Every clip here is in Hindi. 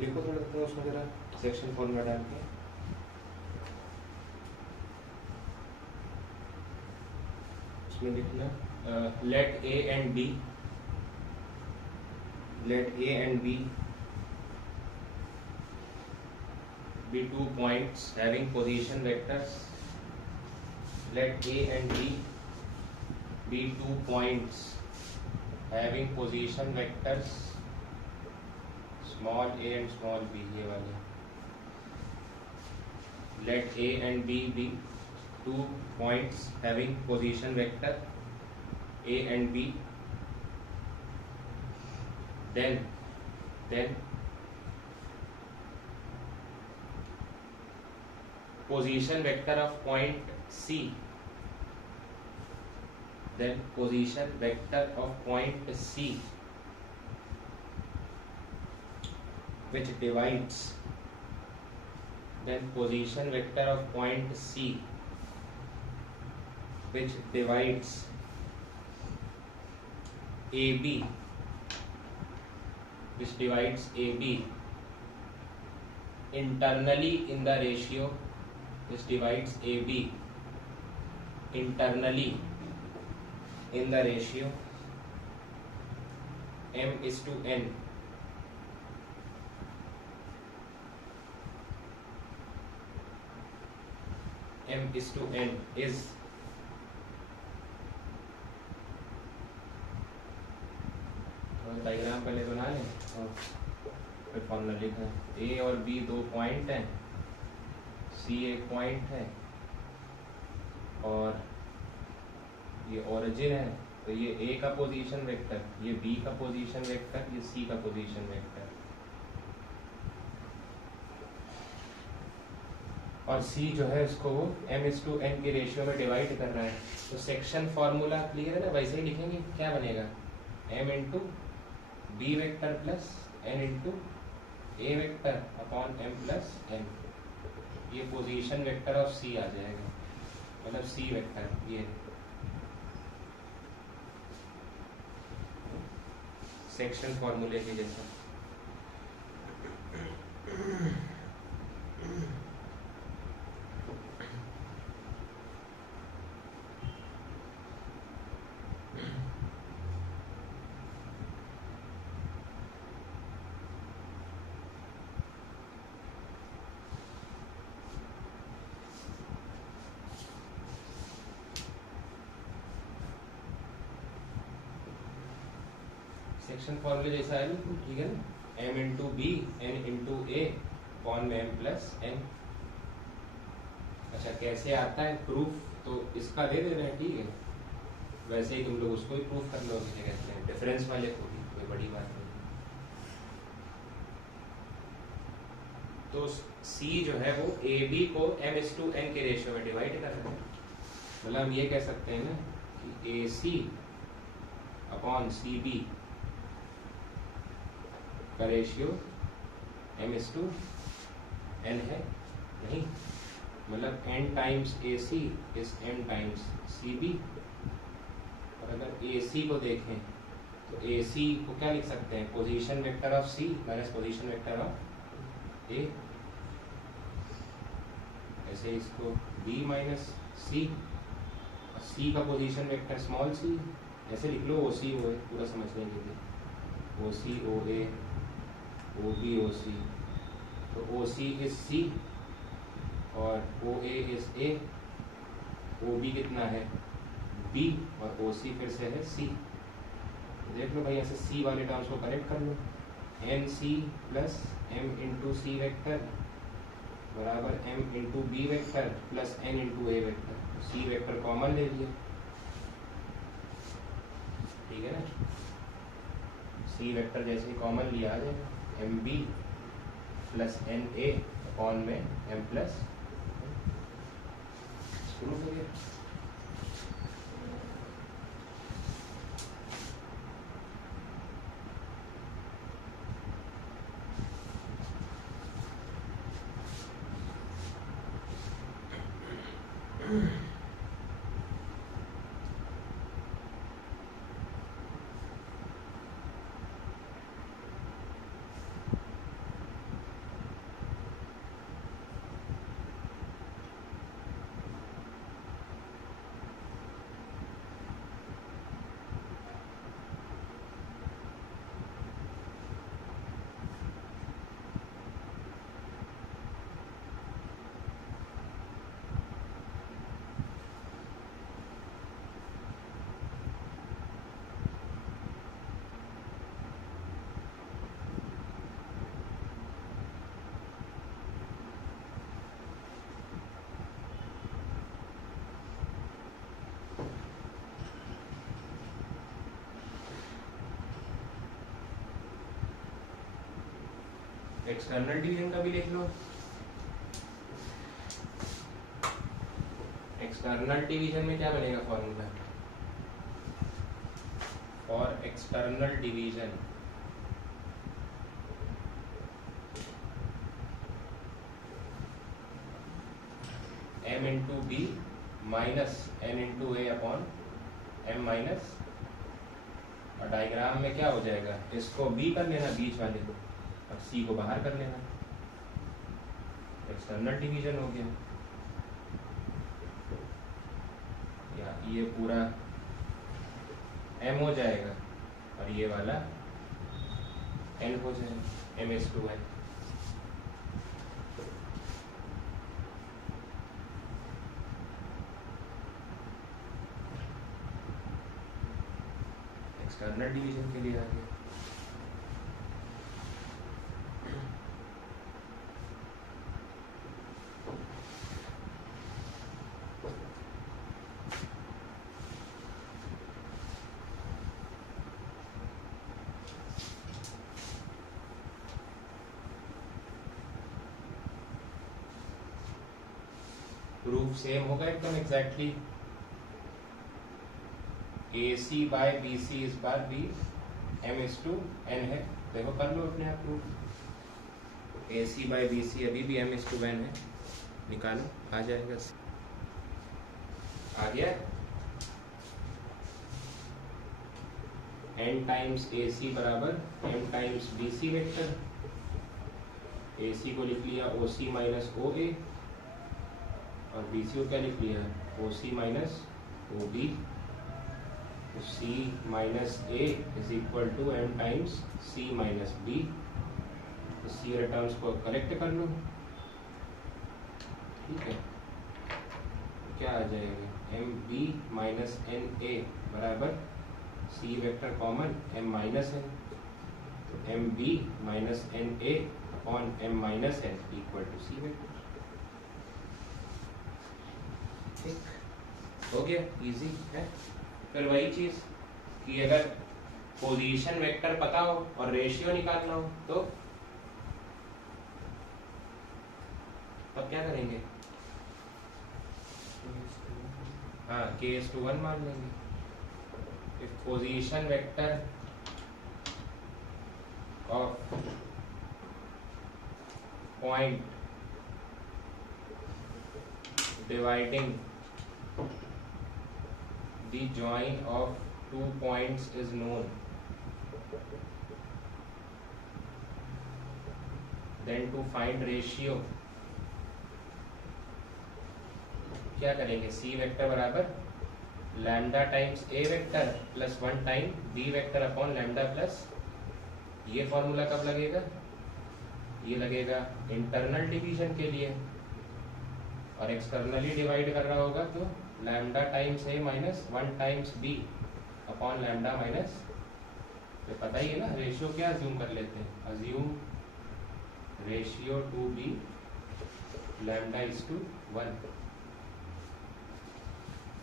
लिखो थोड़ा तो उसमें जरा सेक्शन फॉर्मूला डाल के। उसमें लिखना let A and B be 2 points having position vectors. Let A and B be 2 points having position vectors small a and small b, ये वाले. Let A and B be 2 points having position vector A and B. Then position vector of point C. Then position vector of point C which divides. Then position vector of point C which divides AB. Which divides AB internally in the ratio. Which divides AB internally in the ratio m:n. m:n is diagram पहले बना लें और फिर फॉर्मूला लिखा है. ए और बी 2 पॉइंट हैं, सी एक पॉइंट है और ये ओरिजिन है. तो ये ए का पोजीशन वेक्टर, ये बी का पोजीशन वेक्टर, ये सी का पोजीशन वेक्टर. और सी जो है उसको वो m:n के रेशियो में डिवाइड कर रहा है. तो सेक्शन फॉर्मूला क्लियर है ना, वैसे ही लिखेंगे. क्या बनेगा m into B vector plus n into A vector upon m plus n. ये पोजीशन वेक्टर ऑफ सी आ जाएगा, मतलब सी वेक्टर. ये सेक्शन फॉर्मूले के जैसा. सेक्शन फॉर्मूले जैसा है ना, ठीक है ना. m into B n into A upon में m प्लस n. अच्छा कैसे आता है प्रूफ, तो इसका दे रहे हैं, ठीक है. वैसे ही तुम लोग उसको भी प्रूफ कर लो, क्या कहते हैं डिफरेंस वाले को भी, कोई बड़ी बात नहीं. तो C जो है वो ए बी को m:n के रेशियो में डिवाइड कर रहा है. मतलब हम ये कह सकते हैं ना कि A C upon C B का रेशियो m:n है. नहीं, मतलब n times A C is m times C B. और अगर ए सी को देखें तो ए सी को क्या लिख सकते हैं, position vector of C minus position vector of A. ऐसे इसको b माइनस सी, और सी का पोजीशन वेक्टर स्मॉल सी. ऐसे लिख लो ओ सी ओ ए, पूरा समझने के लिए. ओ सी ओ ए, ओ बी ओ सी. तो ओ सी इज सी और ओ ए इज ए. ओ बी कितना है बी और ओ सी फिर से है सी. देख लो भाई, ऐसे सी वाले टर्म्स को करेक्ट कर लो. N C plus M into C vector बराबर M into B vector plus N into A vector. C vector common ले लिया, ठीक है ना. सी वेक्टर जैसे ही कॉमन लिया आ जाएगा M B plus N A upon में एम प्लस. शुरू हो गया. एक्सटर्नल डिवीजन का भी लिख लो। एक्सटर्नल डिवीजन में क्या बनेगा formula for external division? m into B minus n into A upon m minus, और डायग्राम में क्या हो जाएगा, इसको b कर लेना बीच वाले को और c को बाहर कर लेना, एक्सटर्नल डिवीजन हो गया। या ये पूरा m हो जाएगा और ये वाला n हो जाएगा, m/n। एक्सटर्नल डिवीजन के लिए आ गया। प्रूफ सेम होगा एकदम एग्जैक्टली। AC बाय BC इस बार भी m/n है, देखो कर लो अपने आप प्रूफ। AC बाय BC अभी भी m/n है, निकालो आ जाएगा। आ गया n टाइम्स AC बराबर m times BC vector. AC को लिख लिया OC माइनस OA और BC को क्या लिख लिया OC माइनस OB। तो C minus A is equal to m times C minus B। तो C टर्म्स को कलेक्ट कर लो, ठीक है। तो क्या आ जाएगा MB माइनस NA बराबर C vector common m minus n, तो MB minus NA upon m minus n equal to C vector. ठीक हो गया, इजी है। फिर वही चीज कि अगर पोजीशन वेक्टर पता हो और रेशियो निकालना हो तो तब क्या करेंगे? हाँ K/1 मान लेंगे। If position vector of point dividing the join of two points is known, then to find ratio क्या करेंगे? C वेक्टर बराबर lambda times A vector plus 1 time B vector upon lambda plus, ये फॉर्मूला कब लगेगा? ये लगेगा इंटरनल डिवीजन के लिए, और एक्सटर्नली डिवाइड कर रहा होगा तो lambda times A minus 1 times B upon lambda minus, तो पता ही है ना रेशियो क्या अज्यूम कर लेते हैं, assume ratio to be lambda is to 1,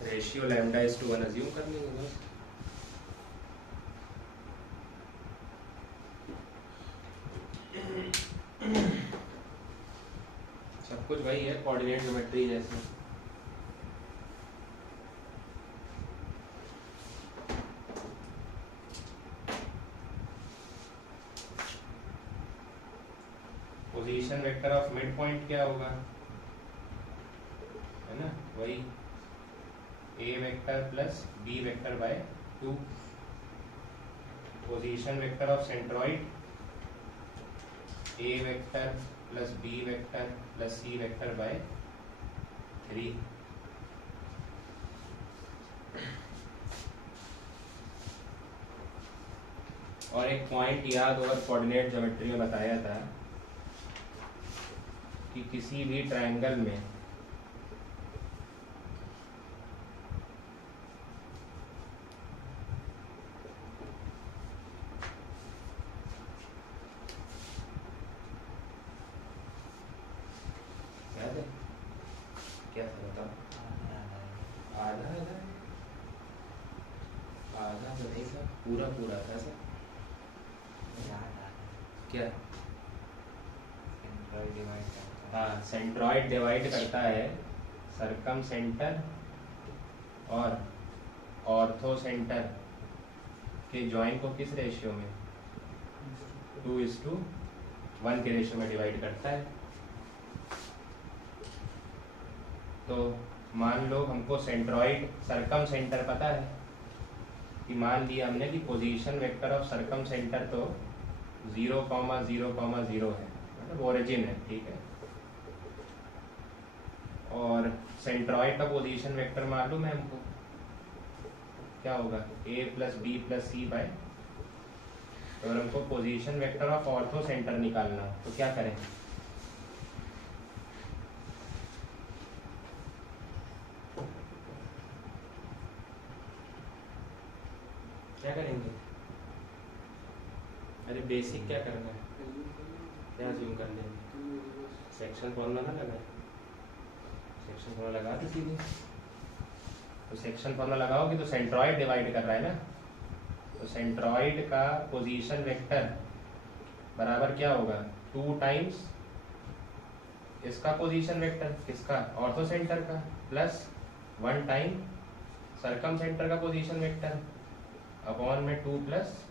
ratio lambda is to 1 assume कर लेंगे बस। सब कुछ वही है कोऑर्डिनेट ज्योमेट्री जैसे। Position vector of mid point क्या होगा, है ना, वही A vector plus B vector by 2। Position vector of centroid A vector plus B vector plus C vector by 3। और एक पॉइंट याद होगा कोऑर्डिनेट ज्योमेट्री में बताया था कि किसी भी ट्रायंगल में याद है क्या था बताओ? आधा आधा आधा तो नहीं था, पूरा पूरा था सर। क्या हाँ, सेंट्रॉइड डिवाइड करता है सरकम सेंटर और ऑर्थो सेंटर के जॉइन को किस रेशियो में? 2:1 के रेशियो में डिवाइड करता है। तो मान लो हमको सेंट्रॉइड सरकम सेंटर पता है कि मान लिया हमने कि पोजीशन वेक्टर ऑफ सरकम सेंटर तो 0,0,0 है, मतलब ओरिजिन है, ठीक है। और सेंट्रॉइड का पोजीशन वेक्टर मालूम है हमको, क्या होगा? a plus B plus C by. और हमको position vector of orthocentre निकालना, तो क्या करें? क्या करेंगे? अरे बेसिक क्या करना है, क्या जूम कर लेंगे? सेक्शन फॉर्मूला ना लगाए, सेक्शन फॉर्मूला लगा दो सीधे। तो सेक्शन फॉर्मूला लगाओगे तो सेंट्रॉइड डिवाइड कर रहा है ना, तो सेंट्रॉइड का पोजीशन वेक्टर बराबर क्या होगा? 2 टाइम्स इसका पोजीशन वेक्टर, किसका? ऑर्थो सेंटर का, प्लस 1 टाइम सरकम सेंटर का पोजीशन वेक्टर अपॉन में 2 +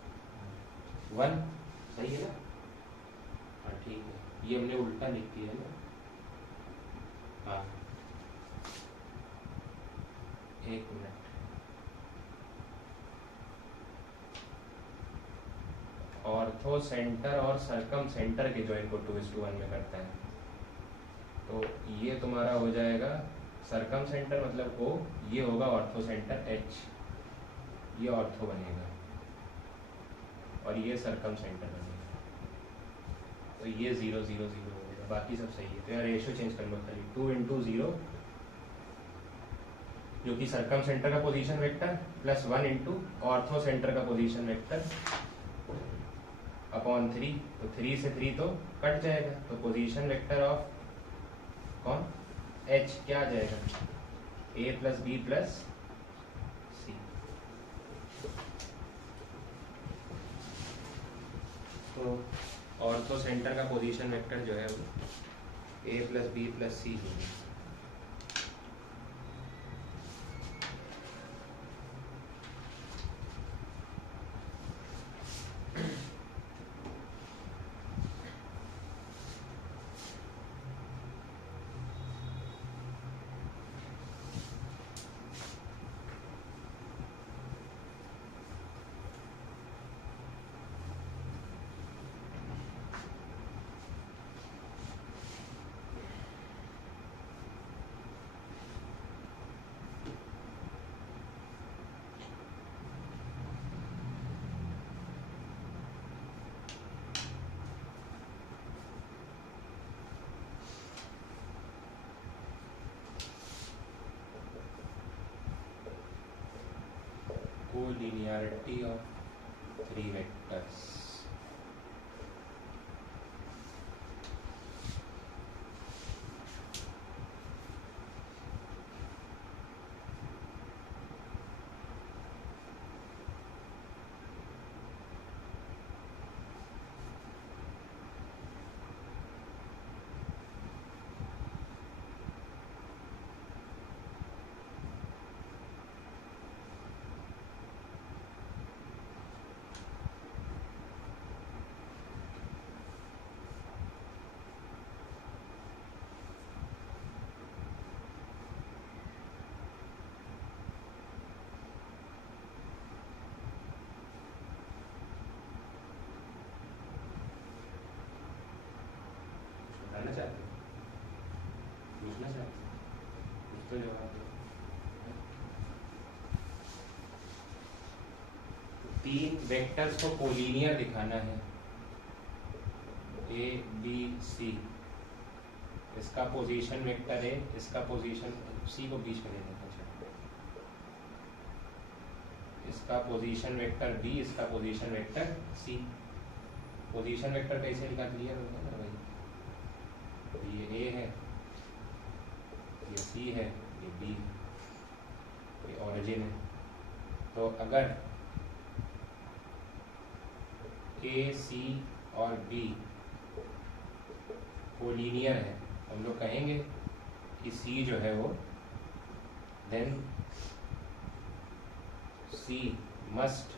1। सही है ना? हाँ ठीक है, ये हमने उल्टा लिख दिया है ना। हाँ, एक मिनट। ऑर्थो सेंटर और सरकम सेंटर के जॉइन को 2:1 में करता है। तो ये तुम्हारा हो जाएगा सरकम सेंटर मतलब O, ये होगा ऑर्थो सेंटर H, ये ऑर्थो बनेगा और ये सरकम सेंटर बनेगा। तो ये 0, 0, 0 हो गया, बाकी सब सही है। तो यार रेशियो चेंज कर लो खाली, 2 × 0 जो कि सरकम सेंटर का position vector plus 1 × ortho centre का पोजीशन वेक्टर अपॉन 3। तो 3 से 3 तो कट जाएगा, तो पोजीशन वेक्टर ऑफ कौन? H क्या आ जाएगा? A + B + C। तो ऑर्थो सेंटर का पोजीशन वेक्टर जो है वो A + B + C होगा। Collinearity of 3 vectors। बताना चाहते हो, पूछना चाहते हो, कुछ तो जवाब दो। 3 वेक्टर्स को कोलिनियर दिखाना है, A B C। इसका पोजीशन वेक्टर है, इसका पोजीशन C को बीच में ले लेना चाहिए, इसका पोजीशन वेक्टर B, इसका position vector C। Position vector कैसे निकाल क्लियर होगा ना भाई? ये A है, ये C है, ये B, ये ऑरिजिन है। तो अगर A, C और B कोलिनियर है, हम लोग कहेंगे कि सी जो है वो then C must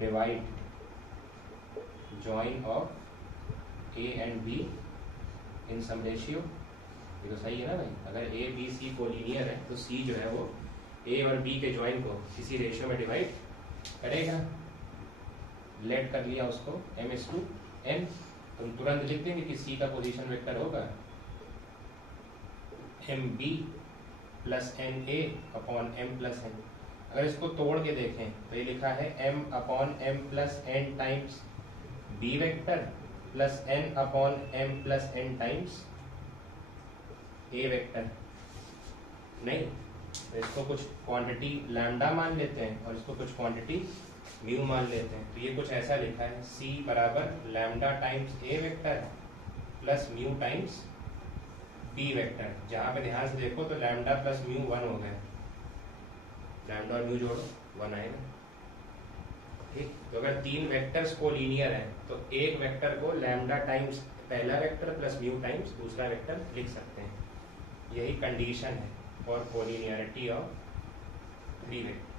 divide join of A and B in some ratio. ये तो सही है ना भाई, अगर ए बी सी कोलिनियर है तो सी जो है वो ए और बी के जॉइन को किसी रेशियो में डिवाइड करेगा। लेट कर लिया उसको m/n, तुम तुरंत लिख देंगे कि सी का पोजीशन वेक्टर होगा mb plus na upon m plus n। अगर इसको तोड़ के देखें तो ये लिखा है m upon m plus n times b vector plus n upon m plus n times a vector. नहीं तो इसको कुछ क्वांटिटी लैम्डा मान लेते हैं और इसको कुछ क्वांटिटी म्यू मान लेते हैं। तो ये कुछ ऐसा लिखा है c बराबर lambda times a vector plus mu times b vector. जहाँ पे ध्यान से देखो तो लैम्डा प्लस म्यू 1 हो गया, लैम्डा और म्यू जोड़ो 1 आएगा। ठीक, तो अगर तीन वेक्टर्स को लीनियर है तो एक वेक्टर को लैम्डा टाइम्स पहला वेक्टर प्लस म्यू टाइम्स दूसरा वेक्टर लिख सकते हैं। यही कंडीशन है for collinearity of three vectors.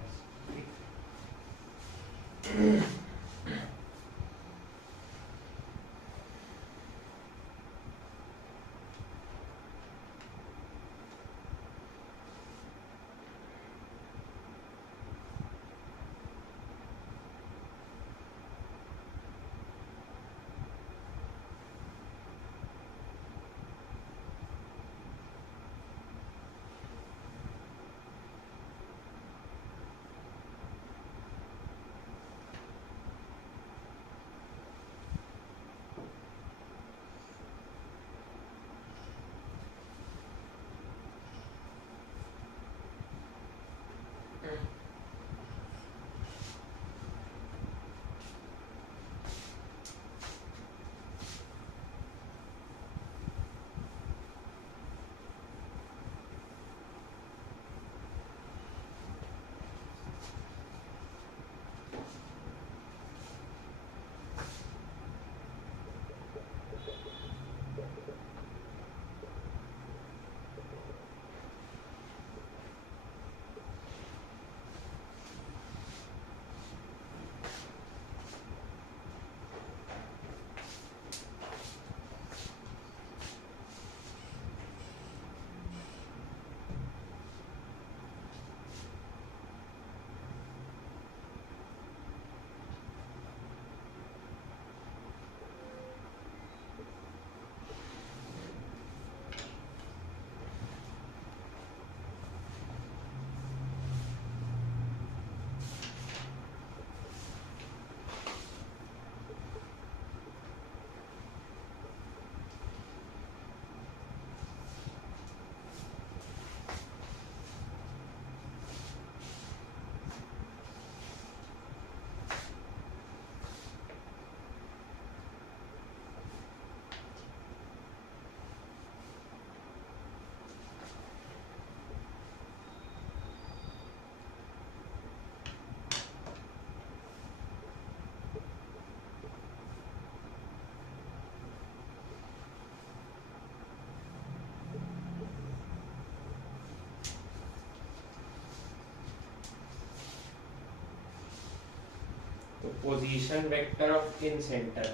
Position vector of in centre,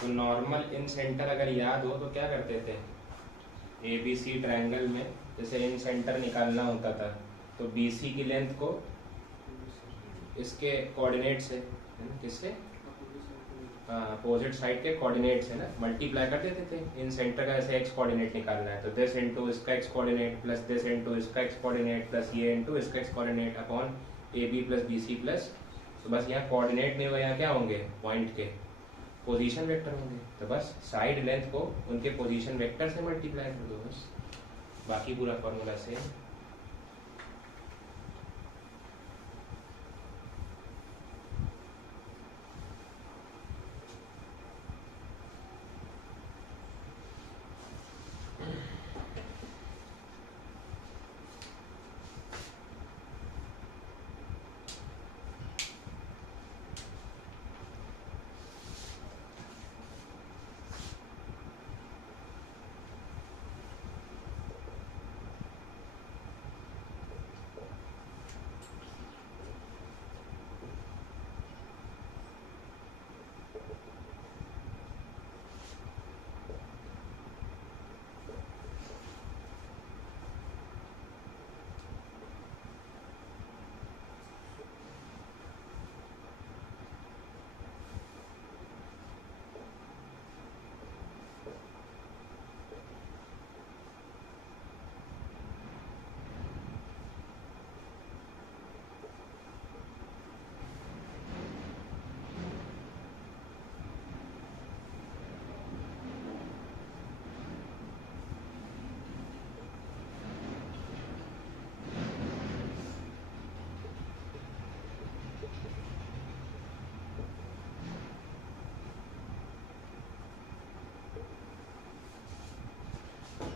तो नॉर्मल इन सेंटर अगर याद हो तो क्या करते थे, ABC ट्रायंगल में जैसे इन सेंटर निकालना होता था तो BC की लेंथ को इसके कोऑर्डिनेट से, किससे, अपोजिट साइड के कोऑर्डिनेट से ना मल्टीप्लाई कर देते थे। इन सेंटर का ऐसे x कोऑर्डिनेट निकालना है तो दिस इनटू इसका x coordinate plus this into इसका x कोऑर्डिनेट प्लस ये इनटू इसका x coordinate upon AB plus BC plus, तो बस यहाँ कोऑर्डिनेट नहीं होगा, यहाँ क्या होंगे, पॉइंट के पोजीशन वेक्टर होंगे। तो बस साइड लेंथ को उनके पोजीशन वेक्टर से मल्टीप्लाई कर दो, बस बाकी पूरा फॉर्मूला सेम।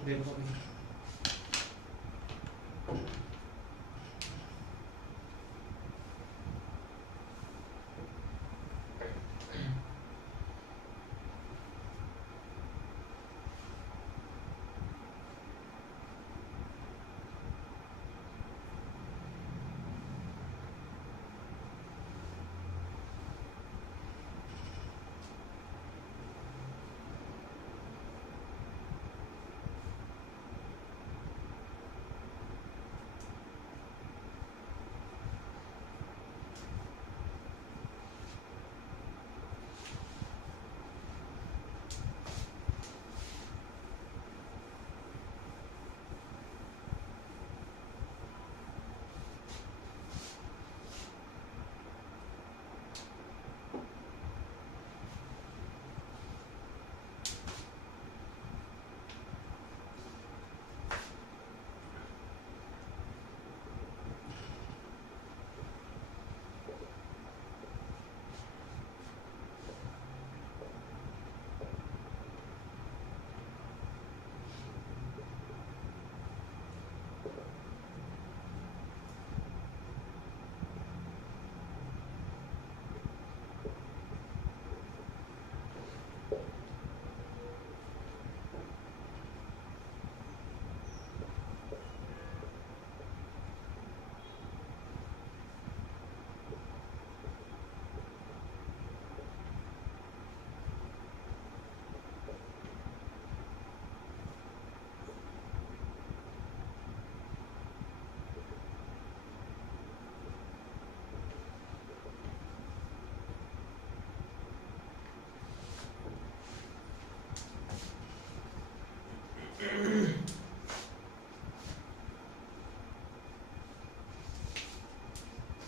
देखो अभी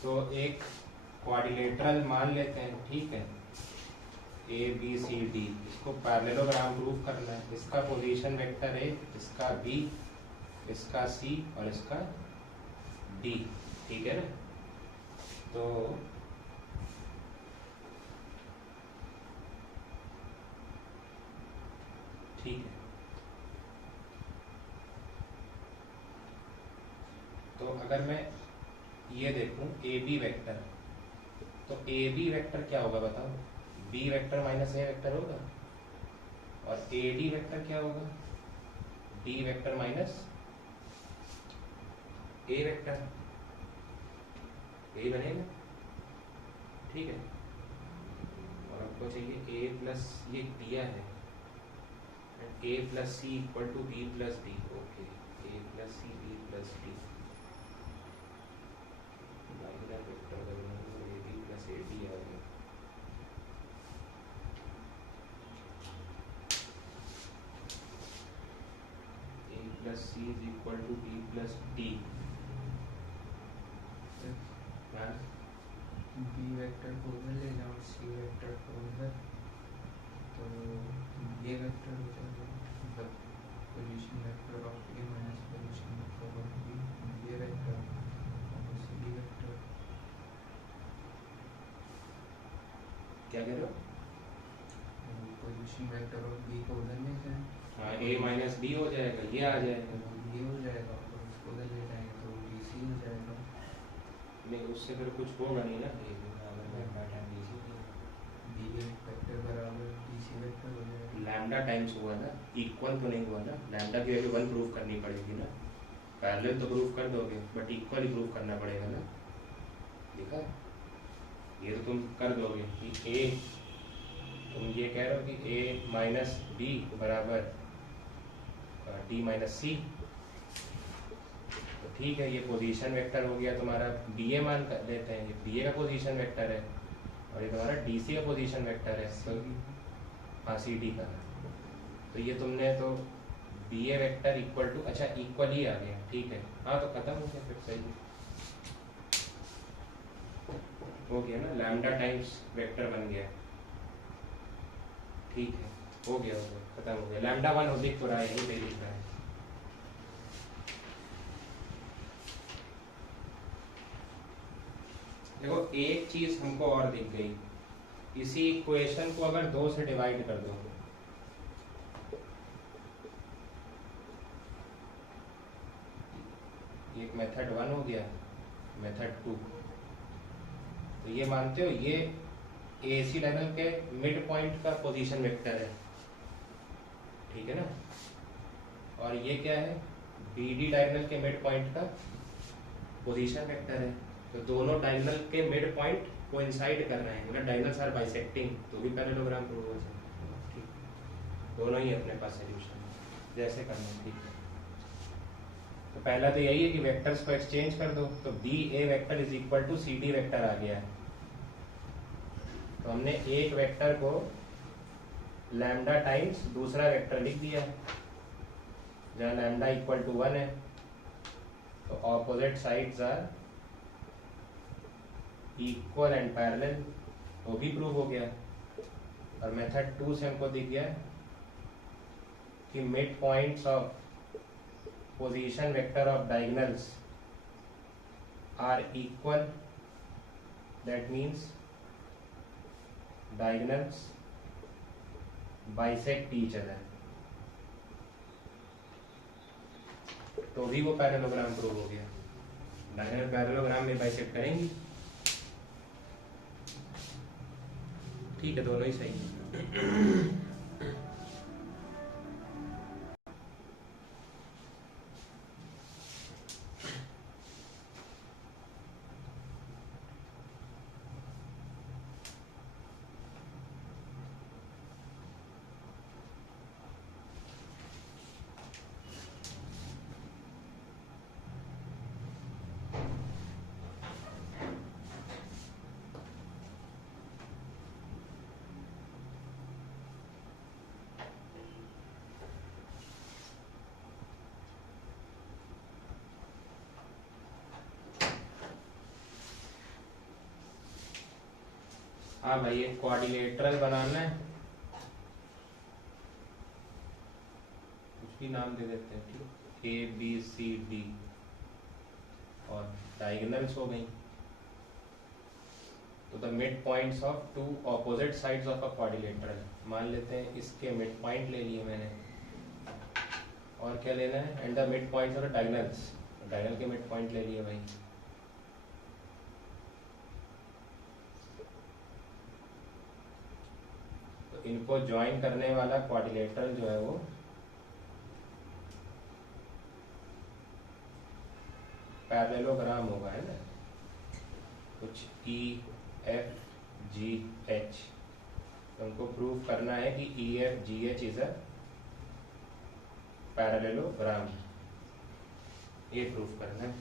तो एक क्वाड्रिलेटरल मान लेते हैं, ठीक है, ए बी सी डी, इसको पैरेललोग्राम प्रूव करना है। इसका पोजीशन वेक्टर है, इसका बी, इसका सी और इसका डी, ठीक है ना। तो ठीक है, तो अगर मैं ये देखूं ए बी वेक्टर, तो ए बी वेक्टर क्या होगा बताओ? बी वेक्टर माइनस ए वेक्टर होगा, और ए डी वेक्टर क्या होगा? डी वेक्टर माइनस ए वेक्टर, यही बनेगा, ठीक है। और आपको चाहिए ए प्लस, ये दिया है A plus C equal to B plus D, okay, A plus C B plus D, plus C is equal to B plus D, B vector को उधर ले जाओ, सी वेक्टर को उधर, तो ये वेक्टर हो जाएगा, मतलब position vector of A minus position vector of B, ये वेक्टर और सी वेक्टर। क्या कह रहे हो? पोजीशन वेक्टर ऑफ बी को उधर ले जाए, हाँ, ए माइनस बी हो जाएगा, ये आ जाएगा, ये हो जाएगा, और उसको उधर ले जाएंगे तो डी सी हो जाएगा। नहीं, उससे फिर कुछ होगा नहीं ना, लैम्डा टाइम्स हुआ ना, इक्वल तो नहीं हुआ ना, लैम्डा की वैल्यू 1 प्रूफ करनी पड़ेगी ना, पैरेलल तो प्रूफ कर दोगे बट इक्वल ही प्रूफ करना पड़ेगा ना, देखा ये तो तुम कर दोगे कि ए, तुम ये कह रहे हो कि ए माइनस बी बराबर डी माइनस सी, तो ठीक है, ये पोजीशन वेक्टर हो गया तुम्हारा, बी ए मान लेते हैं, ये बी ए का पोजीशन वेक्टर है और ये तुम्हारा डी सी का पोजीशन वेक्टर है, तो हाँ सी डी का, तो ये तुमने तो B A vector equal to, अच्छा इक्वल ही आ गया, ठीक है, हाँ तो खत्म हो गया, फिर सही हो गया ना, लैम्डा टाइम्स वेक्टर बन गया, ठीक है, हो गया, खत्म हो गया, लैम्डा 1 दिख तो रहा है, यही पे लिख रहा है। देखो एक चीज हमको और दिख गई, इसी इक्वेशन को अगर 2 से डिवाइड कर दो, एक मेथड 1 हो गया, मेथड 2। तो ये मानते हो ये एसी डायगोनल के मिड पॉइंट का पोजीशन वेक्टर है, ठीक है ना। और ये क्या है, बीडी डायगोनल के मिड पॉइंट का पोजीशन वेक्टर है। तो दोनों डायगोनल के मिड पॉइंट कोइंसाइड कर रहे हैं, मतलब डायगोनल्स आर बाइसेक्टिंग, तो भी पैरेललोग्राम प्रूव हो जाएगा। ठीक, दोनों ही अपने पास सोल्यूशन है, जैसे करना है। ठीक है, तो पहला तो यही है कि वेक्टर्स को एक्सचेंज कर दो, तो B A vector is equal to C D vector आ गया है। तो हमने एक वेक्टर को लैम्डा टाइम्स दूसरा वेक्टर लिख दिया है, जहाँ लैम्डा इक्वल टू 1 है। तो opposite sides are equal and parallel, वो भी प्रूव हो गया। और मेथड 2 से हमको दिख गया कि mid points of position vector of diagonals are equal, that means diagonals bisect each other, तो भी वो पैरेललोग्राम प्रूव हो गया। डायगोनल पैरेललोग्राम में बाइसेक्ट करेंगी, ठीक है, दोनों ही सही है। हाँ भाई, एक क्वाड्रिलेटरल बनाना है, कुछ भी नाम दे देते हैं, ठीक, ए बी सी डी, और डायगोनल्स हो गई। तो the mid points of two opposite sides of a quadrilateral, मान लेते हैं इसके मिड पॉइंट ले लिए मैंने, और क्या लेना है, and the mid points of the diagonals, diagonal के मिड पॉइंट ले लिए भाई। इनको ज्वाइन करने वाला क्वाड्रिलेटरल जो है वो पैरेललोग्राम होगा, है ना, कुछ ई एफ जी एच। तो हमको प्रूव करना है कि E F G H is a parallelogram, ये प्रूव करना है।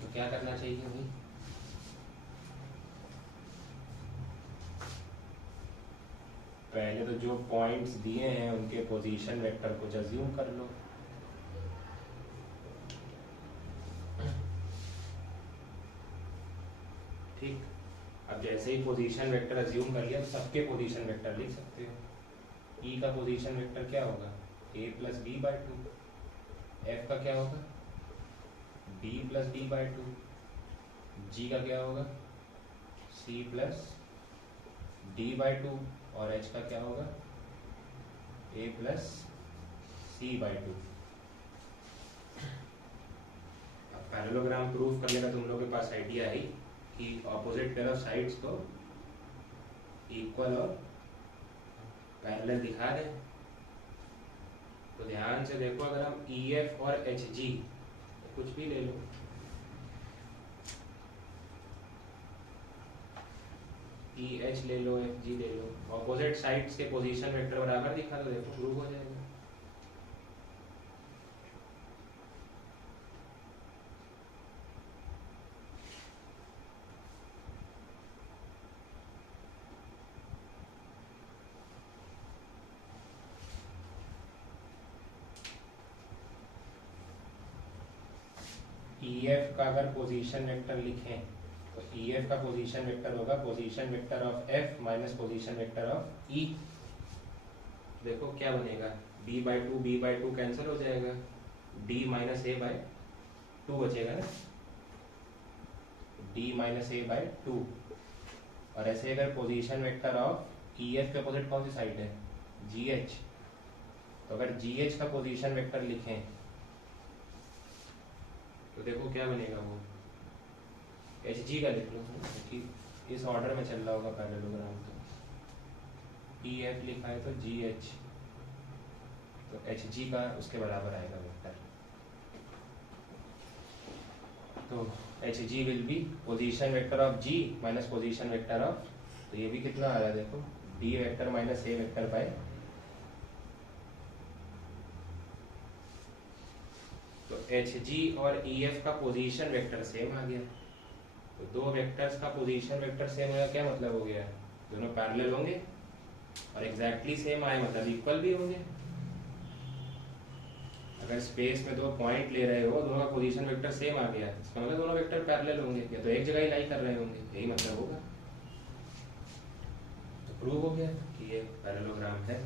तो क्या करना चाहिए भाई, पहले तो जो पॉइंट्स दिए हैं उनके पोजीशन वेक्टर को अज्यूम कर लो। ठीक, अब जैसे ही पोजीशन वेक्टर अज्यूम कर लिया, सबके पोजीशन वेक्टर लिख सकते हो। ई का पोजीशन वेक्टर क्या होगा, A plus B by two. F का क्या होगा, B plus D by two. G का क्या होगा, C plus D by two. और एच का क्या होगा, A plus C by two. अब पैरेललोग्राम प्रूफ करने का तुम लोग के पास आइडिया है कि ऑपोजिट पेयर ऑफ साइड्स को इक्वल और पैरेलल दिखा रहे हैं। तो ध्यान से देखो, अगर हम ई एफ और एच जी, कुछ भी ले लो, ई एच ले लो, एफ जी ले लो, ऑपोजिट साइड्स के पोजीशन वेक्टर बराबर दिखा दो, देखो प्रूव हो जाएगा। ई एफ का अगर पोजीशन वेक्टर लिखें तो ई एफ का पोजीशन वेक्टर होगा position vector of F minus position vector of E. देखो क्या बनेगा, b बाय टू कैंसिल हो जाएगा, d minus A by two बचेगा ना, d माइनस ए बाय टू। और ऐसे अगर position vector of E F के अपोजिट कौन सी साइड है, जी एच, तो तो अगर GH का पोजीशन वेक्टर लिखें तो देखो क्या बनेगा, वो HG का लिख लो क्योंकि इस ऑर्डर में चल रहा होगा पैरेललोग्राम। तो PF लिखा है तो GH, तो HG का उसके बराबर आएगा वेक्टर। तो HG will be position vector of G minus position vector of, तो ये भी कितना आ रहा है देखो, D vector minus A vector by, तो HG और EF का पोजीशन वेक्टर सेम आ गया। तो दो वेक्टर्स का पोजीशन वेक्टर सेम होगा, क्या मतलब हो गया, दोनों पैरेलल होंगे और एग्जैक्टली सेम आए मतलब इक्वल भी होंगे। अगर स्पेस में दो पॉइंट ले रहे हो, दोनों का पोजीशन वेक्टर सेम आ गया, इसका मतलब दोनों वेक्टर पैरेलल होंगे या तो एक जगह ही लाई कर रहे होंगे, यही मतलब होगा। तो प्रूव हो गया कि ये पैरेललोग्राम है।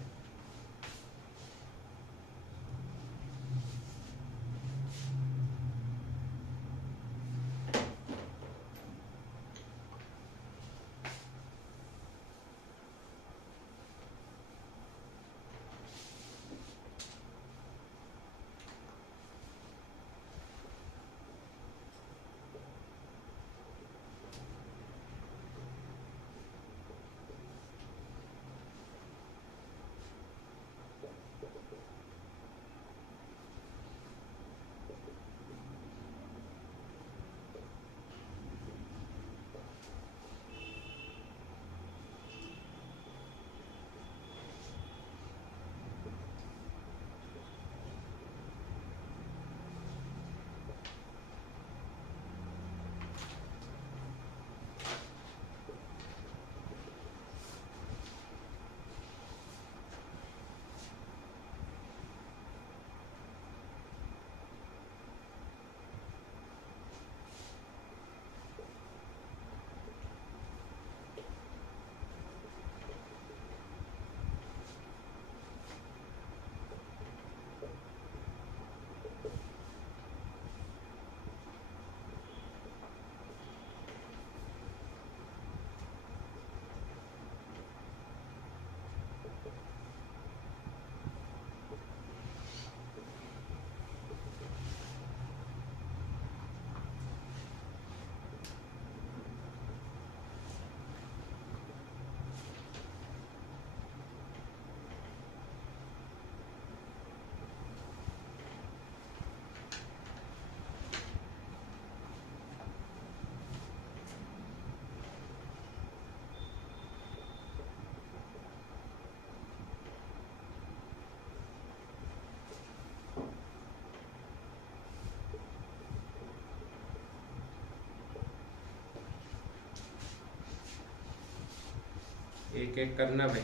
एक एक करना भाई।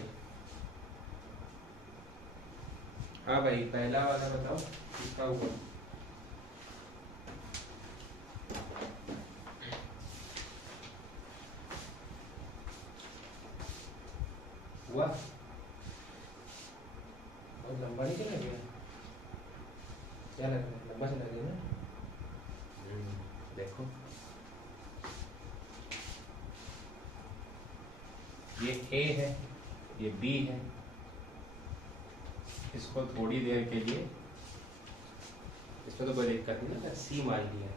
हाँ भाई, पहला वाला बताओ किसका हुआ। हुआ बहुत लंबा नहीं चला गया, क्या लग रहा है, लंबा चला गया ना। देखो ये A है, ये B है, इसको थोड़ी देर के लिए, इसमें तो कोई दिक्कत नहीं ना, C मान लिया।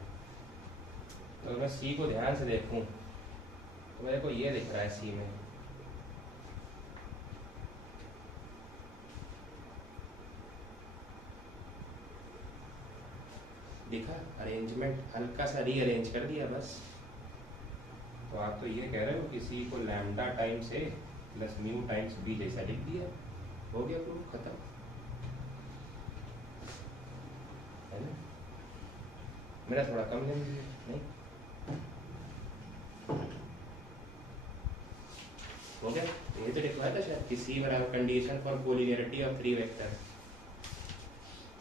तो अगर मैं C को ध्यान से देखूं तो मेरे को ये दिख रहा है C में, दिखा, अरेंजमेंट हल्का सा रीअरेंज कर दिया बस। तो आप तो ये कह रहे हो कि C को lambda times A plus mu times B जैसा लिख दिया, हो गया प्रूफ खत्म, है ना। मेरा थोड़ा कम लेंगे नहीं, हो गया। ये तो लिखवाया था शायद कि C बराबर condition for collinearity of three vector,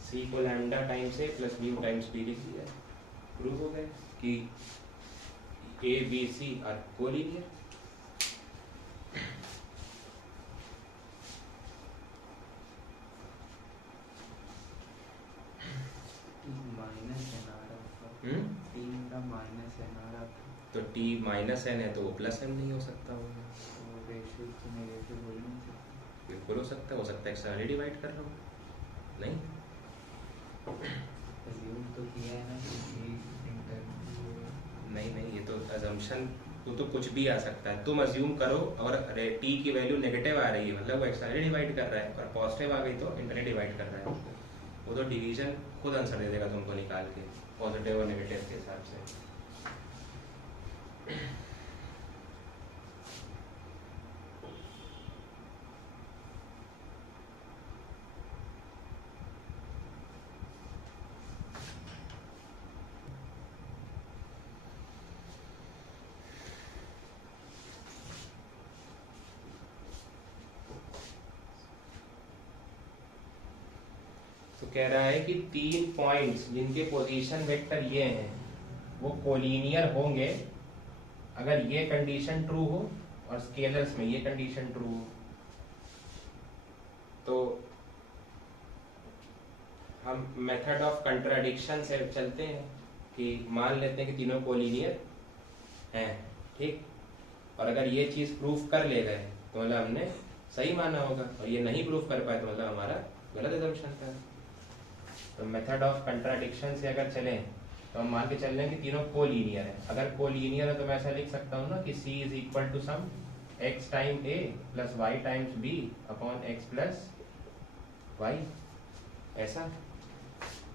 C को lambda times A plus mu times B लिख दिया, प्रूव हो गया कि A B C are collinear. तो T माइनस n है तो वो प्लस n नहीं हो सकता होगा, तो रेशियो तो नेगेटिव हो ही नहीं सकता। बिल्कुल हो सकता है एक्स्ट्रा डिवाइड कर रहा हूँ। नहीं assume तो किया है ना कि ये इंटर नहीं नहीं, ये तो अजम्पशन, वो तो कुछ भी आ सकता है। तुम अज्यूम करो और टी की वैल्यू नेगेटिव आ रही है, मतलब वो एक्सटर्नली डिवाइड कर रहा है, और पॉजिटिव आ गई तो इंटरनली डिवाइड कर रहा है। वो तो डिवीजन खुद आंसर दे देगा तुमको निकाल के, पॉजिटिव और नेगेटिव के हिसाब से। तो कह रहा है कि 3 पॉइंट्स जिनके पोजीशन वेक्टर ये हैं वो कोलिनियर होंगे अगर ये कंडीशन ट्रू हो और स्केलर्स में ये कंडीशन ट्रू हो। तो हम मेथड ऑफ कंट्राडिक्शन से चलते हैं कि मान लेते हैं कि तीनों कोलिनियर हैं, ठीक, और अगर ये चीज प्रूफ कर ले गए तो मतलब हमने सही माना होगा, और ये नहीं प्रूफ कर पाए तो मतलब हमारा गलत assumption था। तो मेथड ऑफ कंट्राडिक्शन से अगर चलें तो हम मान के चल रहे हैं कि तीनों कोलिनियर है। अगर कोलिनियर है तो मैं ऐसा लिख सकता हूँ ना कि C is equal to some x time A plus y times B upon x plus y, ऐसा।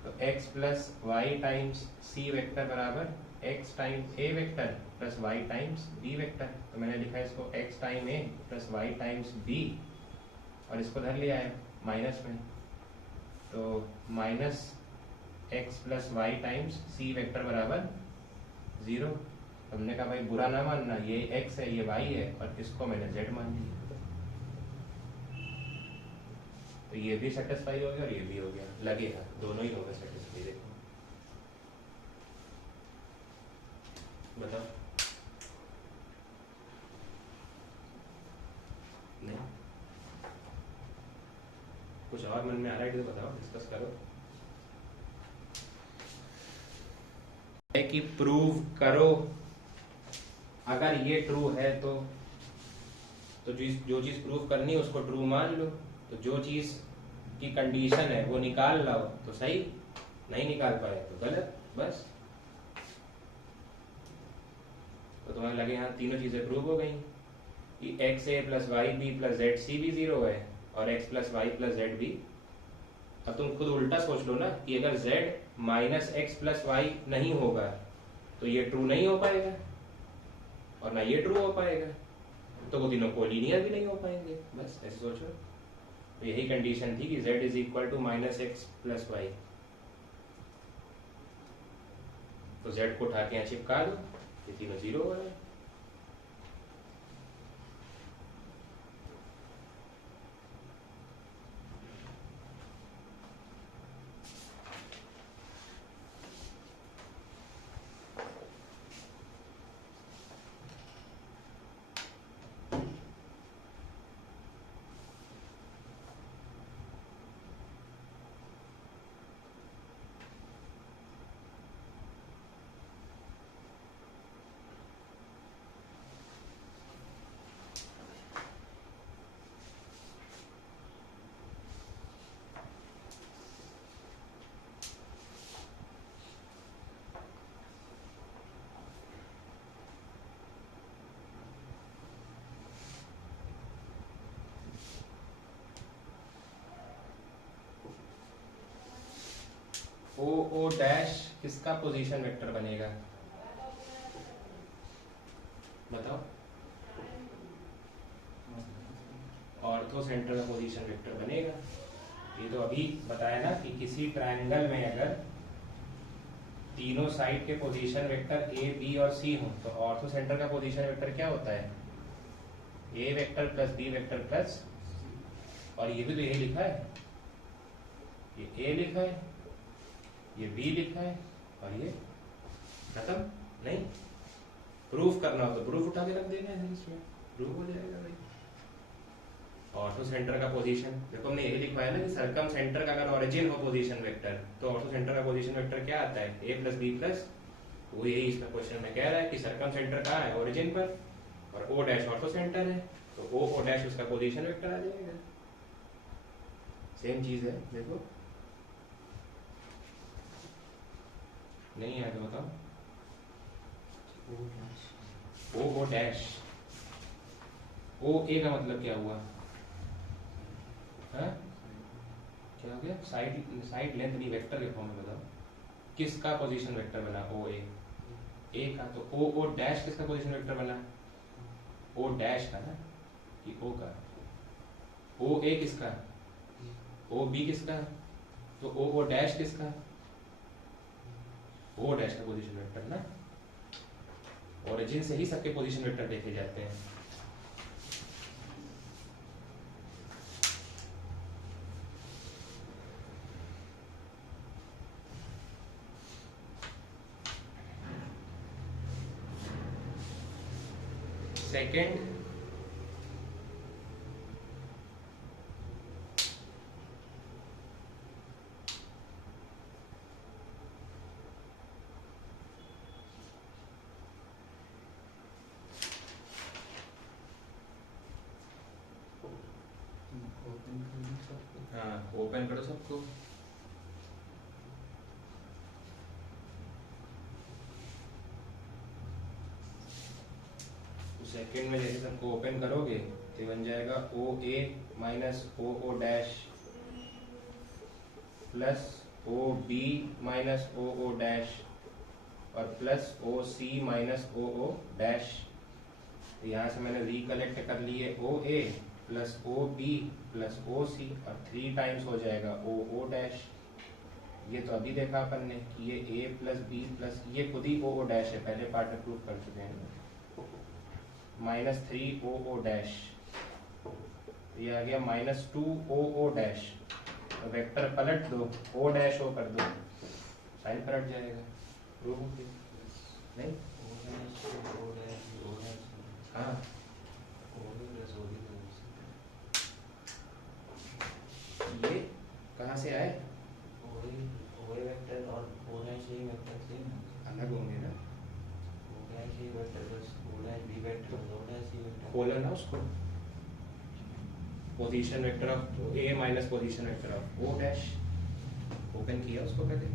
तो x plus y times C vector बराबर x time A vector plus y times B vector. तो मैंने लिखा है इसको x time A plus y times B, और इसको धर लिया है माइनस में, तो minus x plus y times C vector बराबर 0। हमने कहा भाई बुरा ना मानना, ये x है ये y है और इसको मैंने z मान लिया, तो ये भी सेटिस्फाई हो गया और ये भी हो गया, लगेगा दोनों ही होगा सेटिस्फाई। देखो बताओ, नहीं कुछ और मन में आ रहा है तो बताओ, डिस्कस करो। है कि प्रूव करो अगर ये ट्रू है तो जो चीज प्रूव करनी है उसको ट्रू मान लो। तो जो चीज की कंडीशन है वो निकाल लाओ तो सही, नहीं निकाल पाए तो गलत, बस। तो तुम्हें लगे यहाँ तीनों चीजें प्रूव हो गई कि x a plus y b plus z c भी 0 है और x plus y plus z भी। अब तुम खुद उल्टा सोच लो ना कि अगर z minus x plus y नहीं होगा तो ये ट्रू नहीं हो पाएगा और ना ये ट्रू हो पाएगा, तो वो तीनों कोलिनियर भी नहीं हो पाएंगे, बस ऐसे सोचो। तो यही कंडीशन थी कि z is equal to minus x plus y. तो z को उठा के यहाँ चिपका दो, ये तीनों 0 हो रहा है। ओ डैश किसका पोजीशन वेक्टर बनेगा बताओ? ऑर्थो सेंटर का पोजीशन वेक्टर बनेगा। ये तो अभी बताया ना कि किसी ट्रायंगल में अगर तीनों साइड के पोजीशन वेक्टर ए बी और सी हो तो ऑर्थो सेंटर का पोजीशन वेक्टर क्या होता है? A vector plus B vector plus, और ये भी तो यही लिखा है, ये ए लिखा है, ये बी लिखा है और ये खत्म। नहीं प्रूफ करना हो तो प्रूफ उठा के रख देना है, इसमें प्रूफ हो जाएगा भाई। ऑर्थो सेंटर का पोजीशन देखो हमने यही लिखवाया ना कि सरकम सेंटर का अगर ओरिजिन हो पोजीशन वेक्टर तो ऑर्थो सेंटर का पोजीशन वेक्टर क्या आता है? ए प्लस बी प्लस, वो यही इसका क्वेश्चन में कह रहा है कि सरकम सेंटर कहाँ है? ओरिजिन पर, और ओ डैश ऑर्थो सेंटर है तो ओ डैश उसका पोजीशन वेक्टर आ जाएगा। सेम चीज है देखो, नहीं आया तो बताओ। O dash O dash, O A का मतलब क्या हुआ? हाँ क्या हो गया? साइड साइड लेंथ नहीं, वेक्टर के फॉर्म में बताओ। किसका पोजीशन वेक्टर बना? ओ ए का। तो ओ डैश किसका पोजीशन वेक्टर बना? ओ डैश का ना, कि ओ का? ओ ए किसका? ओ बी किसका? तो ओ डैश किसका? ओ डैश का पोजीशन वेक्टर ना। ओरिजिन से ही सबके पोजीशन वेक्टर देखे जाते हैं। सेकेंड, ओपन कर दूं सबको। हाँ ओपन करो सबको। तो सेकेंड में जैसे सबको ओपन करोगे तो बन जाएगा O A minus O dash plus O B minus O dash और plus O C minus O dash. तो यहाँ से मैंने रिकलेक्ट कर लिए O A plus O B plus O C और 3 टाइम्स हो जाएगा ओ डैश। ये तो अभी देखा अपन ने कि ये ए प्लस बी प्लस ये खुद ही ओ डैश है, पहले पार्ट में प्रूव कर चुके हैं। -3 ओ डैश, ये आ गया -2 ओ डैश। तो वेक्टर पलट दो, ओ डैश ओ कर दो, साइन पलट जाएगा। प्रूव हो गया? नहीं ओ डैश ओ डैश हाँ ओ प्लस ओ डी ये कहाँ से आए? ओ वेक्टर और O dash A vector same है। अलग होंगे ना। O dash A vector plus O dash B vector plus O dash C vector. खोलो ना उसको, position vector of A minus position vector of O dash. Open किया उसको पहले।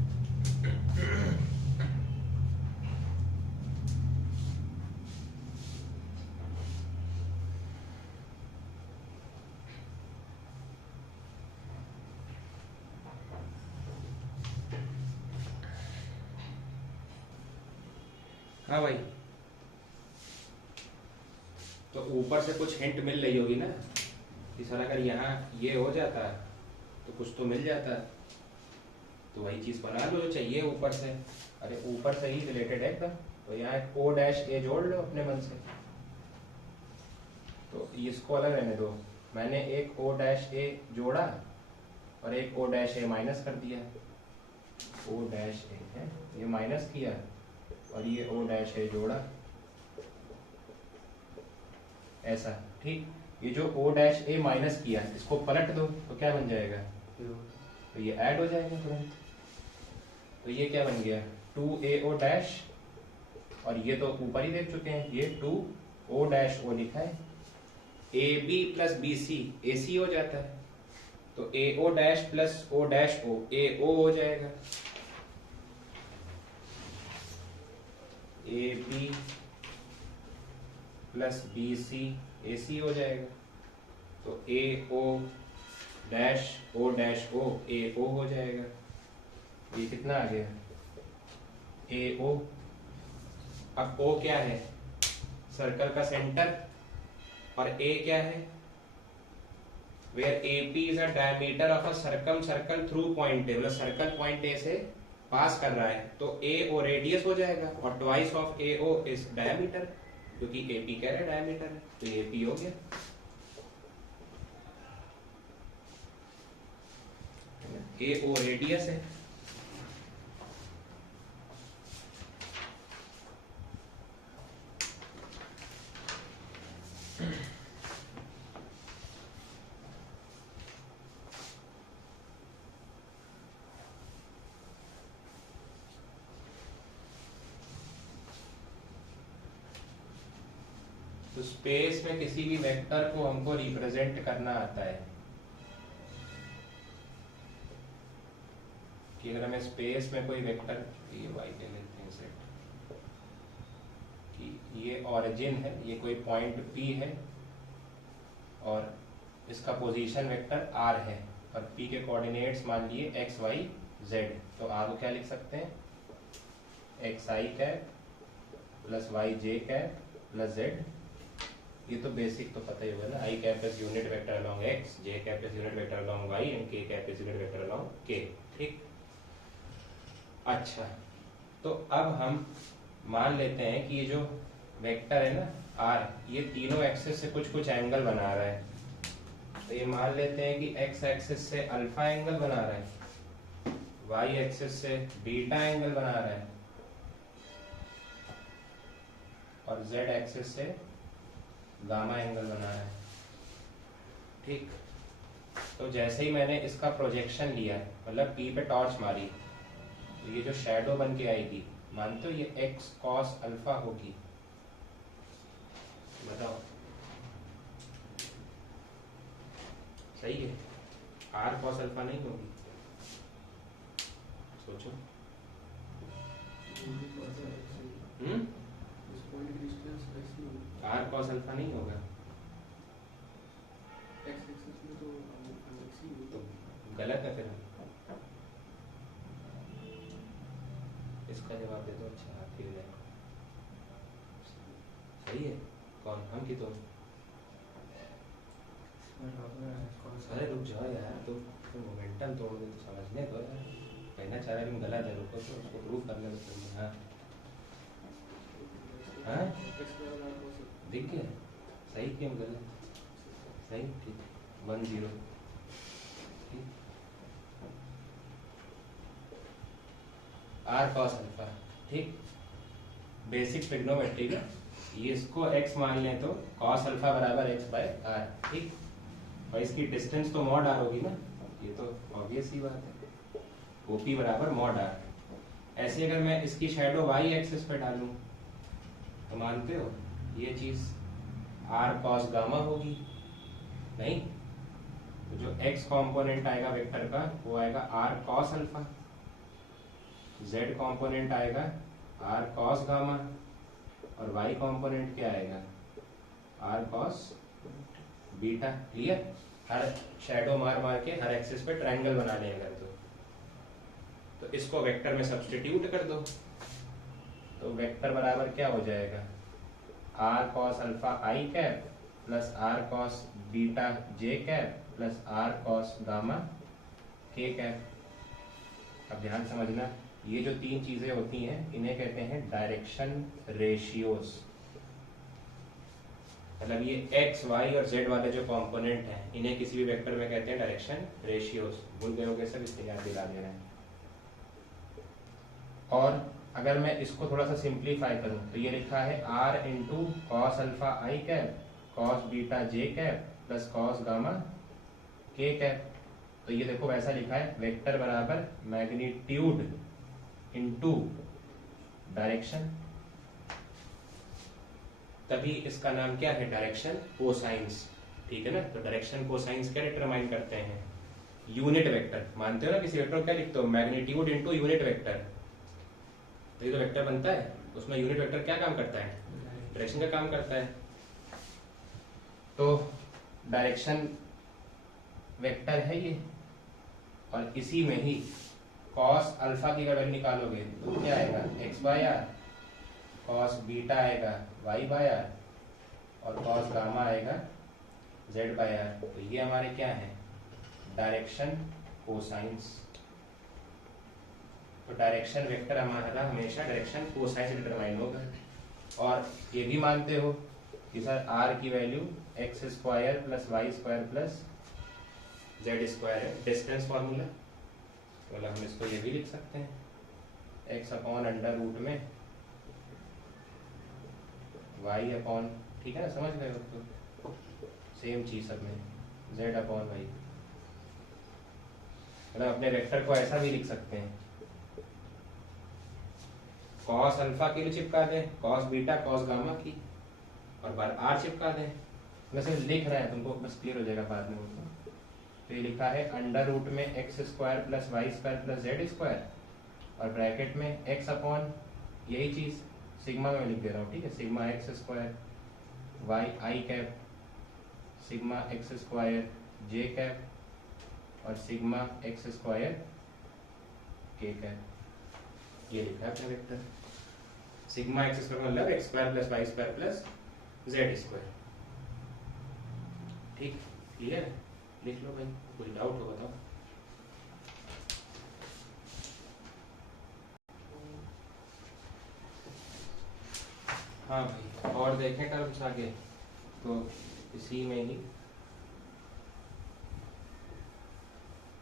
हाँ भाई, तो ऊपर से कुछ हिंट मिल रही होगी ना कि सर अगर यहाँ ये हो जाता तो कुछ तो मिल जाता। तो वही चीज बना लो जो चाहिए ऊपर से। अरे ऊपर से ही रिलेटेड है एकदम। तो यहाँ ओ डैश ए जोड़ लो अपने मन से। तो इसको अलग रहने दो, मैंने एक ओ डैश ए जोड़ा और एक ओ डैश ए माइनस कर दिया। ओ डैश ए है, ये माइनस किया और ये ओ डैश ए जोड़ा, ऐसा। ठीक, ये जो ओ डैश ए माइनस किया इसको पलट दो तो क्या बन जाएगा? तो ये ऐड हो जाएगा तुरंत। तो ये क्या बन गया? 2 AO डैश, और ये तो ऊपर ही देख चुके हैं, ये 2 O डैश O लिखा है। AB प्लस BC AC हो जाता है, तो AO dash plus O dash O AO हो जाएगा। AB प्लस BC AC हो जाएगा, तो AO dash O dash O AO हो जाएगा। ये कितना आ गया? AO। अब O क्या है? सर्कल का सेंटर, और A क्या है? Where AP is a diameter of a circle through point A, मतलब सर्कल पॉइंट A से पास कर रहा है, तो AO रेडियस हो जाएगा और twice of AO is diameter, क्योंकि AP कह रहा है डायमीटर है, तो ये AP हो गया। AO रेडियस है। तो स्पेस में किसी भी वेक्टर को हमको रिप्रेजेंट करना आता है। कि अगर हमें स्पेस में कोई वेक्टर, ये y ले लेते हैं सेट, कि ये ओरिजिन है, ये कोई पॉइंट P है और इसका पोजीशन वेक्टर r है और P के कोऑर्डिनेट्स मान लिए x y z, तो r को क्या लिख सकते हैं, x I cap plus y j cap plus z। ये तो बेसिक तो पता ही होगा ना, I cap is unit vector along x, j cap is unit vector along y and k cap is unit vector along k। ठीक, अच्छा, तो अब हम मान लेते हैं कि ये जो वेक्टर है ना r, ये तीनों एक्सिस से कुछ कुछ एंगल बना रहा है। तो ये मान लेते हैं कि x एक्सिस से अल्फा एंगल बना रहा है, y एक्सिस से बीटा एंगल बना रहा है और z एक्सिस से गामा एंगल बना रहा है। ठीक, तो जैसे ही मैंने इसका प्रोजेक्शन लिया, मतलब P पे टॉर्च मारी, तो ये जो शैडो बन के आएगी, मानते हो ये x cos अल्फा होगी, बताओ सही है, r cos अल्फा नहीं होगी, सोचो। r cos अल्फा नहीं होगा, तो गलत है फिर। इसका जवाब दे दो। अच्छा फिर सही है, कौन, हम की तो। अरे रुक जाओ यार, तो मोमेंटम तोड़ दे तो समझने दो यार, कहना चाह रहा है गलत है, रुको तो उसको प्रूफ करने दो। हाँ हाँ दिख गया, सही क्यों गलत, सही, ठीक, 1-0। r cos अल्फा, ठीक, बेसिक ट्रिग्नोमेट्री का, ये इसको x मान लें तो cos अल्फा बराबर x बाय r, ठीक, और इसकी डिस्टेंस तो मॉड r होगी ना, ये तो ऑब्वियस ही बात है, OP बराबर मॉड r। ऐसे अगर मैं इसकी शैडो y एक्सिस पे डालूं तो मानते हो ये चीज r cos गामा होगी, नहीं, तो जो x कंपोनेंट आएगा वेक्टर का वो आएगा r cos alpha, z component आएगा r cos गामा और y कंपोनेंट क्या आएगा r cos बीटा। क्लियर, हर शैडो मार मार के हर एक्सिस पे ट्रायंगल बना लें अगर तो इसको वेक्टर में सब्स्टिट्यूट कर दो, तो वेक्टर बराबर क्या हो जाएगा, r cos alpha i cap plus r cos beta j cap plus r cos gamma k cap. अब ध्यान समझना, ये जो तीन चीजें होती हैं इन्हें कहते हैं डायरेक्शन रेशियोज, मतलब ये x, y और z वाले जो कंपोनेंट हैं इन्हें किसी भी वेक्टर में कहते हैं डायरेक्शन रेशियोज। भूल गए होंगे सब, इसलिए याद दिला दे रहे हैं। और अगर मैं इसको थोड़ा सा सिंप्लीफाई करूं तो ये लिखा है r इंटू कॉस अल्फा आई कैप कॉस बीटा जे कैप प्लस कॉस गामा के कैप। तो ये देखो वैसा लिखा है, वेक्टर बराबर मैग्नीट्यूड इंटू डायरेक्शन, तभी इसका नाम क्या है, डायरेक्शन कोसाइंस। ठीक है ना, तो डायरेक्शन कोसाइंस क्या डिटरमाइन करते हैं, यूनिट वेक्टर। मानते हो ना किसी वेक्टर को क्या लिखते हो, मैग्नीट्यूड इंटू यूनिट वेक्टर। तो ये तो वेक्टर बनता है, उसमें यूनिट वेक्टर क्या काम करता है, डायरेक्शन का काम करता है। तो डायरेक्शन वेक्टर है ये, और इसी में ही कॉस अल्फा की अगर निकालोगे तो क्या आएगा, x by r, cos beta आएगा वाई बाय आर, और कॉस गामा आएगा जेड बाय आर। तो ये हमारे क्या है, डायरेक्शन कोसाइंस। तो डायरेक्शन वेक्टर हमारा हमेशा डायरेक्शन कोसाइन से डिटरमाइन होगा। और ये भी मानते हो कि सर आर की value x square plus y square plus z square है, डिस्टेंस फॉर्मूला। मतलब हम इसको ये भी लिख सकते हैं, एक्स अपॉन अंडर रूट में वाई अपॉन, ठीक है ना, समझ गए हो, तो सेम चीज सब में जेड अपॉन वाई। मतलब अपने वेक्टर को ऐसा भी लिख सकते हैं, कॉस अल्फा की भी चिपका दें, कॉस बीटा कॉस गामा की, और बार आर चिपका दें। वैसे लिख रहे हैं तुमको, बस क्लियर हो जाएगा बाद में। तो ये लिखा है अंडर रूट में x square plus y square plus z square और ब्रैकेट में एक्स अपॉन यही चीज सिग्मा में लिख दे रहा हूँ, ठीक है, sigma x square y i cap sigma x square j cap और sigma x square k cap. ये लिखा है अपना वेक्टर सिग्मा एक्स स्क्वायर मतलब x square plus y square plus z square. ठीक, क्लियर है? लिख लो भाई, कोई डाउट हो बताओ। हाँ भाई, और देखें टर्म्स आगे तो इसी में ही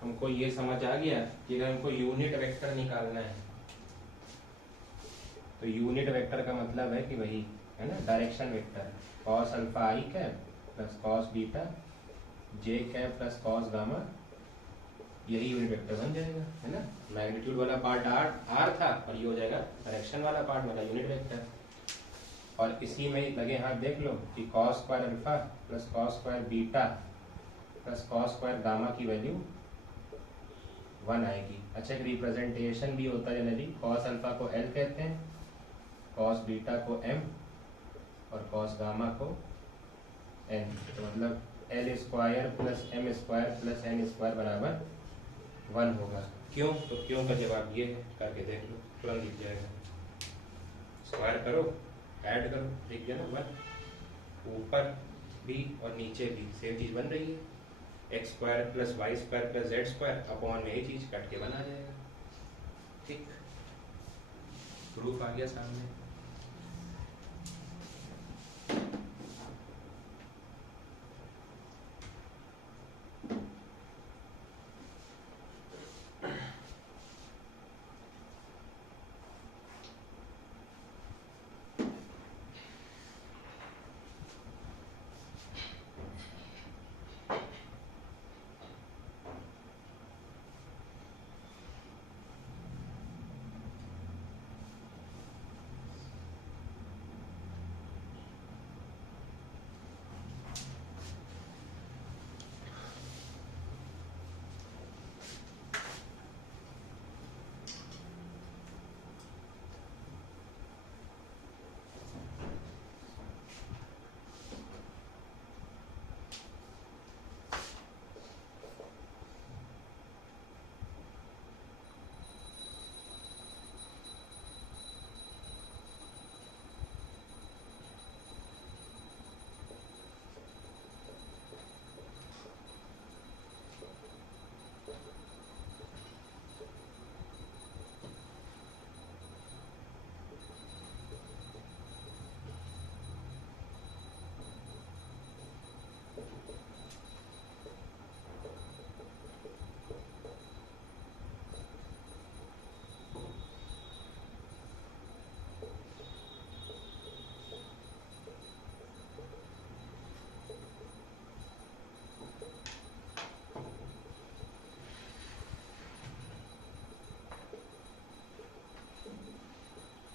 हमको ये समझ आ गया कि अगर हमको यूनिट वेक्टर निकालना है तो यूनिट वेक्टर का मतलब है कि वही है ना डायरेक्शन वेक्टर कॉस अल्फा आई कैप प्लस कॉस बीटा जे कैप प्लस कॉस गामा, यही यूनिट वेक्टर बन जाएगा, है ना। मैग्नीट्यूड वाला पार्ट आर था और ये हो जाएगा डायरेक्शन वाला पार्ट वाला यूनिट वेक्टर। और इसी में लगे हाथ देख लो कि cos square alpha plus cos square beta plus cos square gamma की वैल्यू 1 आएगी। अच्छा, एक रिप्रेजेंटेशन भी होता है जनरली, कॉस अल्फा को एल कहते हैं, कॉस बीटा को एम और कॉस गामा को एन। तो मतलब l square plus m square plus n square बराबर 1 होगा। क्यों? तो क्यों का जवाब ये है, करके देख लो, तुरंत दिख जाएगा। स्क्वायर करो, ऐड करो, दिख गया ना 1। ऊपर भी और नीचे भी सेम चीज बन रही है, x square plus y square plus z square upon में यही चीज कट के बना जाएगा। ठीक, प्रूफ आ गया सामने।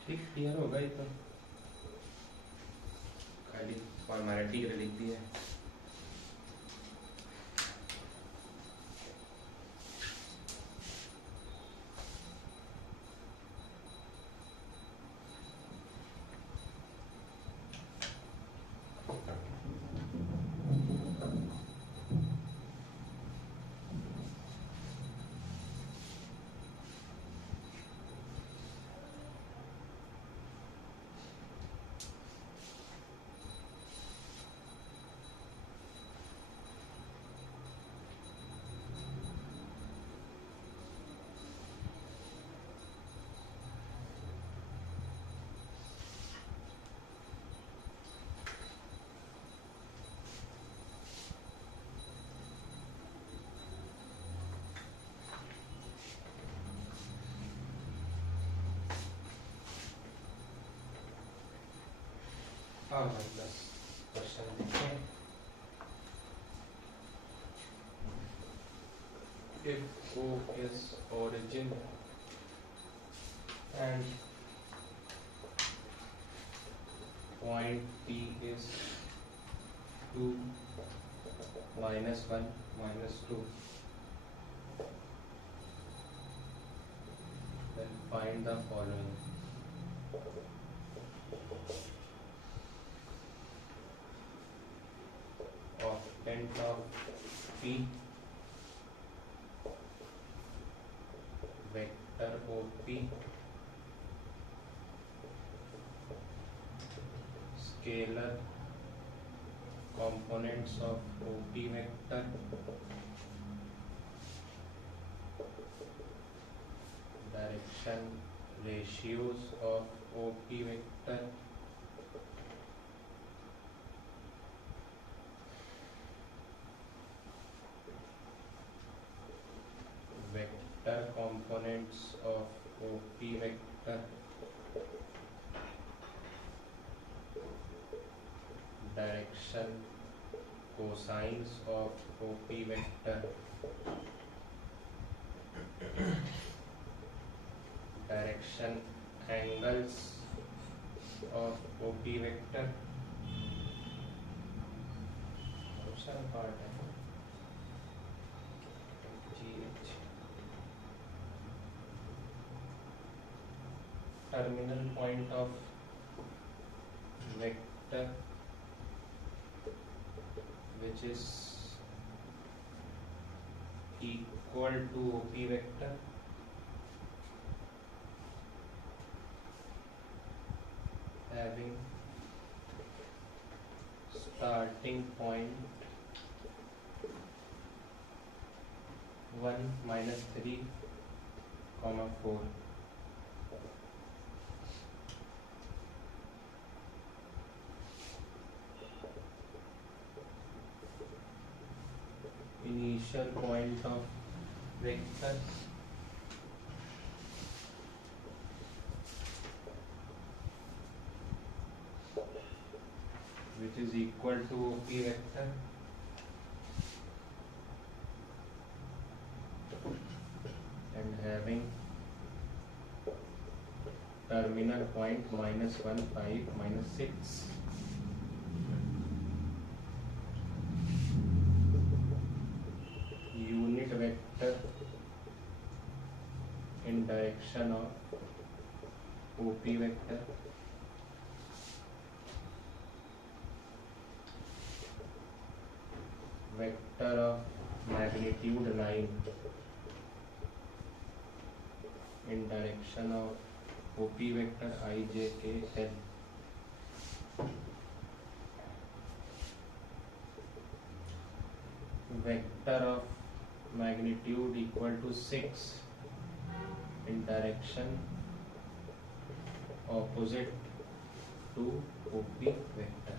ठीक, क्लियर हो गई तो खाली फॉर्मेलिटी के लिए लिख दिया है। हाँ भाई, बस क्वेश्चन देखें। If O is origin and point P is 2, -1, -2. Then find the following. Octant of P, vector OP, scalar components of OP vector, direction ratios of OP vector, vector components of OP vector, direction cosines of OP vector, direction angles of OP vector. Option part है GH. Terminal point of vector which is equal to OP vector, having starting point 1, -3, 4. Initial point of vector which is equal to OP vector, and having terminal point -1, 5, -6. Unit vector in direction of OP vector, vector of magnitude 9 in direction of OP vector I, J, K, L. Vector of magnitude equal to 6 in direction opposite to OP vector.